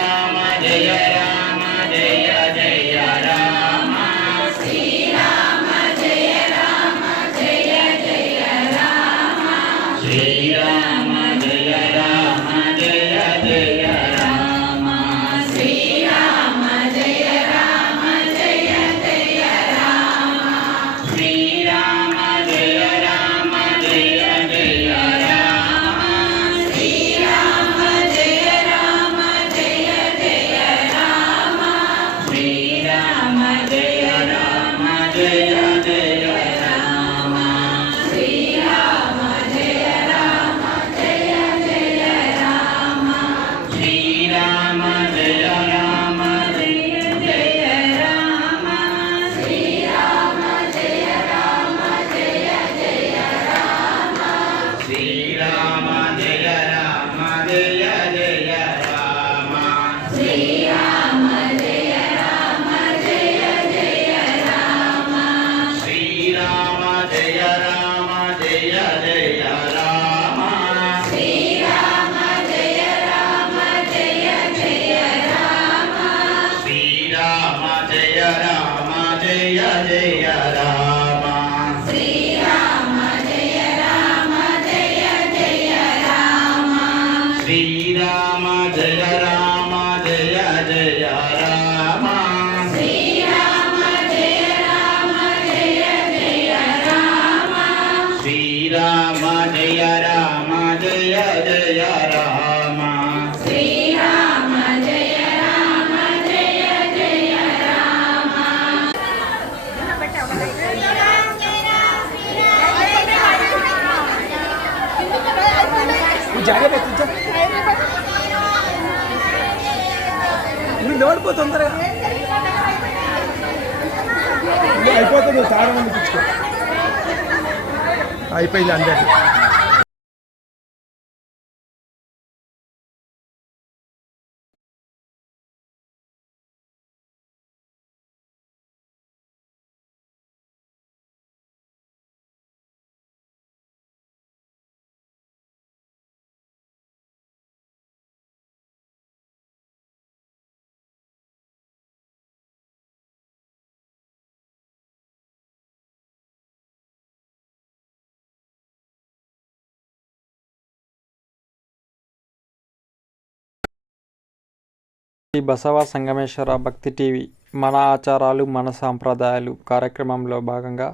రామ జయ రామ జయ జయ రామ శ్రీరామ జయ రామ జయ జయ రామ శ్రీరామ జయ రామ జయ జయ రామ శ్రీరామ జయ రామ జయ జయ రామ శ్రీరామ జయ రామ జయ జయ రామ శ్రీరామ జయ రామ జయ జయ రామ శ్రీరామ జయ రామ జయ జయ రామ శ్రీరామ జయ రామ జయ జయ రామ శ్రీరామ జయ రామ జయ జయ రామ శ్రీరామ జయ రామ జయ జయ రామ శ్రీరామ జయ రామ జయ జయ రామ శ్రీరామ జయ రామ జయ జయ రామ శ్రీరామ జయ రామ జయ జయ రామ శ్రీరామ జయ రామ జయ జయ రామ శ్రీరామ జయ రామ జయ జయ రామ శ్రీరామ జయ రామ జయ జయ రామ శ్రీరామ జయ రామ జయ జయ రామ శ్రీరామ జయ రామ జయ జయ రామ శ్రీరామ జయ రామ జయ జయ రామ శ్రీరామ జయ రామ జయ జయ Rama develop తొందరగా అయిపోతుంది. చాలా మంది పిచ్చుకో అయిపోయింది అందరికీ. శ్రీ బసవ సంగమేశ్వర భక్తి టీవీ మన ఆచారాలు మన సాంప్రదాయాలు కార్యక్రమంలో భాగంగా